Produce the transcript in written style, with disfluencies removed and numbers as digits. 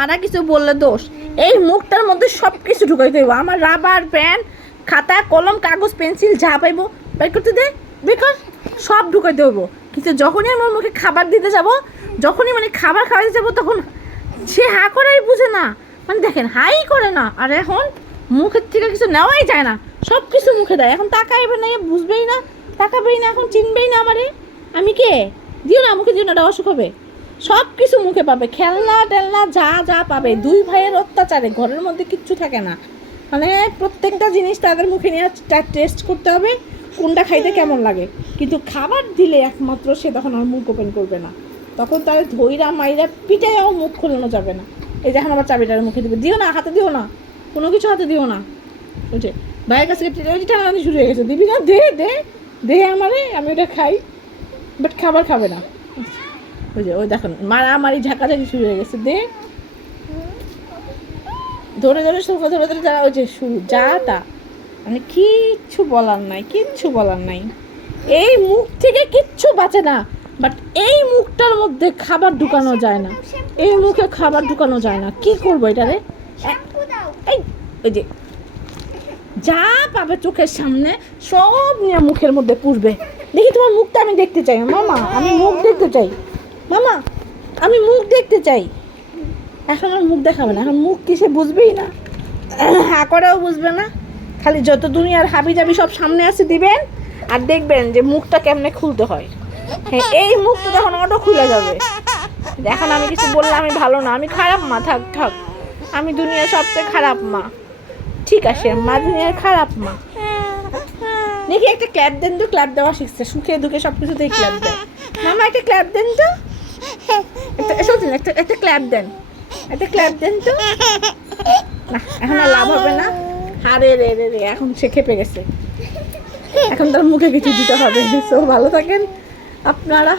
আর কিছু বললে দোষ। এই মুখটার মধ্যে সব কিছু ঢুকাইতে হইব। আমার রাবার, পেন, খাতা, কলম, কাগজ, পেন্সিল যা পাইবো বের করতে দে, বেকার সব ঢুকাইতে হইব। কিন্তু যখনই আমার মুখে খাবার দিতে যাব, যখনই মানে খাবার খাওয়াইতে যাবো, তখন সে হা করেই বুঝে না, মানে দেখেন হাই করে না। আর এখন মুখের থেকে কিছু নেওয়াই যায় না, সব কিছু মুখে দেয়। এখন তাকাইবে না, বুঝবেই না, তাকাবেই না, এখন চিনবেই না আমারে আমি কে। দিও না মুখে, দিও না, অসুখ হবে। সব কিছু মুখে পাবে, খেলনা টেলনা যা যা পাবে। দুই ভাইয়ের অত্যাচারে ঘরের মধ্যে কিচ্ছু থাকে না, মানে প্রত্যেকটা জিনিস তাদের মুখে নিয়ে টেস্ট করতে হবে কোনটা খাইতে কেমন লাগে। কিন্তু খাবার দিলে একমাত্র সে তখন আর মুখ ওপেন করবে না, তখন তার ধৈরা মাইরা পিটাইও মুখ খোলানো যাবে না। এই যে এখন আবার চাবিটার মুখে দিবে, দিও না, হাতে দিও না, কোনো কিছু হাতে দিও না। বুঝছে ভাইয়ের কাছে টানাটানি শুরু হয়ে গেছে, দিবি না, দে দে দে আমারে, আমি ওটা খাই, বাট খাবার খাবে না। বুঝে ওই দেখুন মারামারি ঝাঁকাঝাঁকি শুরু হয়ে গেছে, দে ধরে ধরে সোফা ধরে ধরে যারা ওই যে শুরু যা তা, মানে কিচ্ছু বলার নাই, কিচ্ছু বলার নাই। এই মুখ থেকে কিচ্ছু বাঁচে না, বাট এই মুখটার মধ্যে খাবার ঢুকানো যায় না, এই মুখে খাবার ঢুকানো যায় না। কি করবো এটা রে? এই ওই যে যা পাবে চোখের সামনে সব নিয়ে মুখের মধ্যে পুষবে। দেখি তোমার মুখটা আমি দেখতে চাই মামা, আমি মুখ দেখতে চাই মামা, আমি মুখ দেখতে চাই। এখন আর মুখ দেখাবে না, এখন মুখ কি সে বুঝবেই না, হা করেও বুঝবে না। খালি যত দুনিয়ার হাবি জাবি সব সামনে আসে দিবেন, আর দেখবেন যে মুখটা কেমনে খুলতে হয়। হ্যাঁ, এই মুখ তো তখন অটো খুলে যাবে। এখন আমি কিছু বললে আমি ভালো না, আমি খারাপ মা, থাক থাক, আমি দুনিয়ার সবচেয়ে খারাপ মা। ঠিক আছে মা, দুনিয়ার খারাপ মা। দেখি একটা ক্ল্যাপ দেন তো, ক্ল্যাপ দেওয়া শিখছে, সুখে দুঃখে সব কিছুতেই ক্ল্যাপ দেয়। মামা একটা ক্ল্যাপ দেন তো, একটা ক্ল্যাপ দেন, একটা ক্ল্যাপ দেন তো। না এখন আর লাভ হবে না, আরে রে রে রে, এখন সে খেপে গেছে, এখন তার মুখে কিছু দিতে হবে। সো ভালো থাকেন আপনারা।